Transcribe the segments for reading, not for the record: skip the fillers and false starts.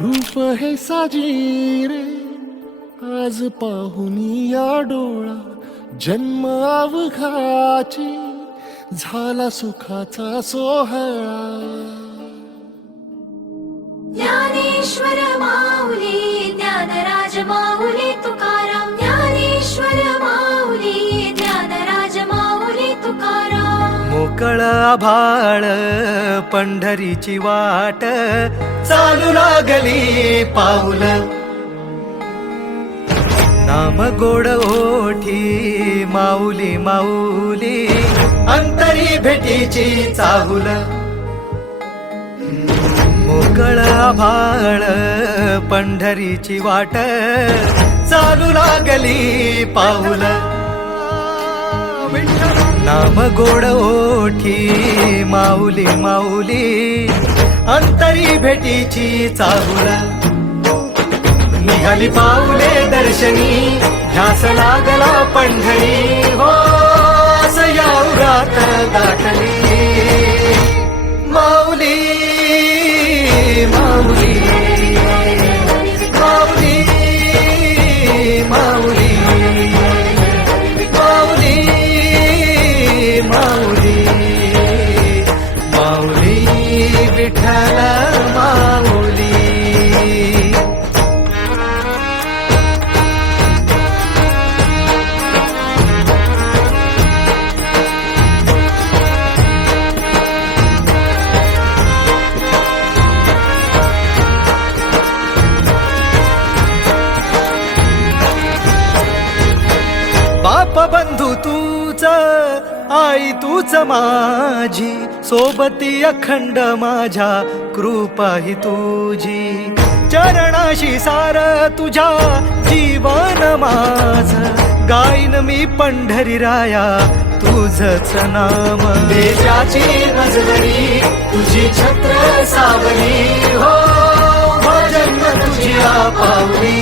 रूप हे साजिरे आज पाहुनी या डोळा, जन्म अवघाची झाला सुखाचा सोहळा. ज्ञानेश्वर माऊली ज्ञानराज माऊली तुकाराम, ज्ञानेश्वर माऊली ज्ञानराज माऊली तुकाराम. मोकळ आभाळ पंढरीची वाट, चालू लागली पाऊल. नाम गोड ओठी माऊली माऊली, अंतरी भेटीची चाहुल. मोकळ आभाळ पंढरीची वाट, चालू लागली पाऊल. नाम गोड ओठी माऊली माऊली, अंतरी भेटीची चाहुल. निघाली पाऊले दर्शनी, ध्यास लागला पंढरी. हो या उरात गाठली माऊली माऊली माऊली माऊली माऊली माऊली माऊली विठ्ठल माऊली. बाप बंधू तूच, आई तूच माझी, सोबती अखंड माझ्या कृपा ही तुझी. चरणाशी सार तुझ्या जीवन माझ, गाईन मी पंढरी राया तुझच नाम. देशाची नजरी तुझी छत्र सावली, हो जन्म तुझ्या पावली.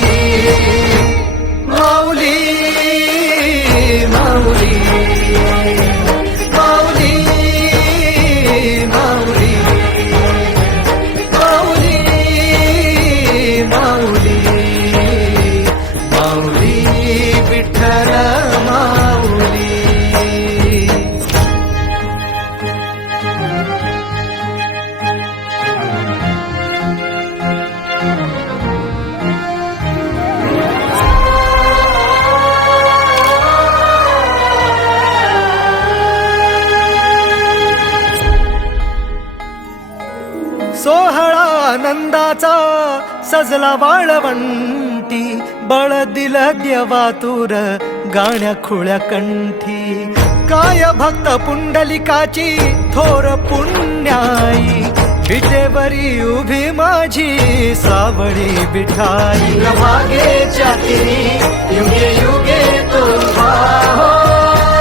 माऊली माऊली माऊली माऊली माऊली माऊली माऊली विठ्ठल माऊली. सोहळा आनंदाचा सजला वाळवंटी, बळ दिलं देवातूर गाण्या खुळ्या कंठी. काय भक्त पुंडलिकाची थोर पुण्याई, विटेवरी उभी माझी सावळी विठाई. भागेच्या तिरी युगे युगे तो हो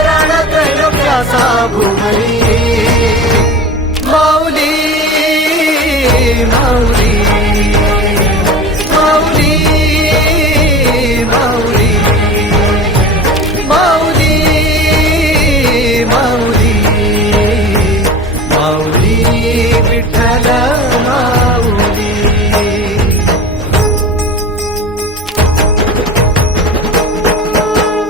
रणत्रैलोक्याचा भुवरी. माऊली माऊली माऊली माऊली माऊली माऊली माऊली विठ्ठल माऊली.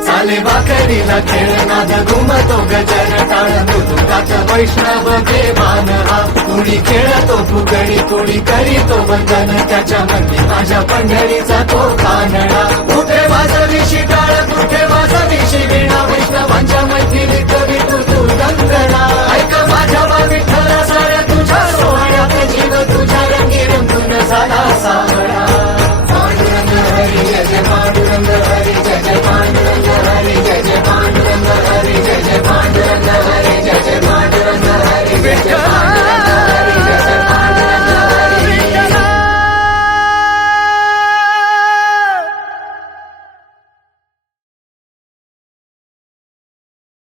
चाले भाकरीला खेळ नाद घुमतो गजर टाळ, मृदुकात वैष्णव देवान हा. कुणी खेळतो फुगडी कुणी करीतो वंदन, त्याच्या मध्ये माझ्या पंढरीचा तो कानडा. कुठे वाजवी शिटाळ कुठे वाजवी शिवीणा, वैष्णवांच्या मैत्रिणीत विठू तू गंगणा. ऐक माझ्या विठ्ठला साऱ्या तुझ्या सोहळ्यात, जीव तुझ्या रंगी रंगून झाला सावळा. पांडुरंग हरी जय जय पांडुरंग हरी जय जय पांडुरंग